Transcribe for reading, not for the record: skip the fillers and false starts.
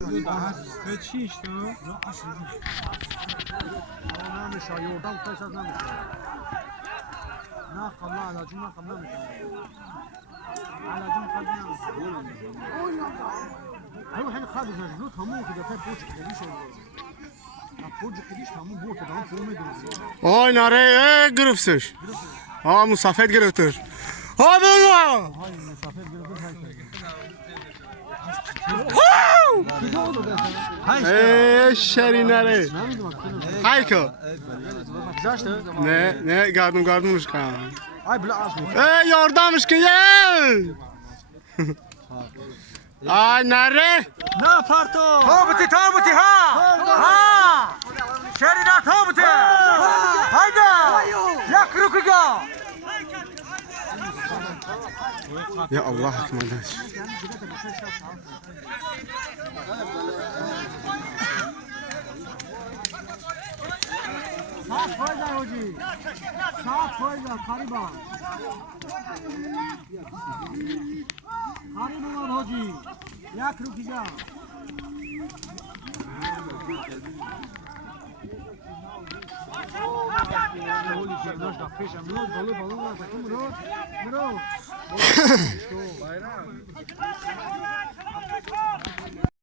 چیش تو؟ نمیشه یوردم کش از نمیشه نه قبل علاجون نه قبل نمیشه علاجون قبل نمیشه ayol hani sadece jlut hamur kadar tek poç kediş oldu. Ya poç kediş hamur bu kadar forma ediyor. Ay nereye giripsiz? Ha musafir giriptir. Ha baba. Hayır mesafe girdi Hey. Şerinare. Hay ki. Ne gardımmış kan. Ay bile asma. Yordammış ki ye. Ay nere? Ne parto? Tabuti ha! Ha! Şerina tabuti! Hayda! Yak rukiga! Ya Allah hükmeder. साफ हो जाए हो जी साफ हो जाए कारीबा हो जी याक रुकी जा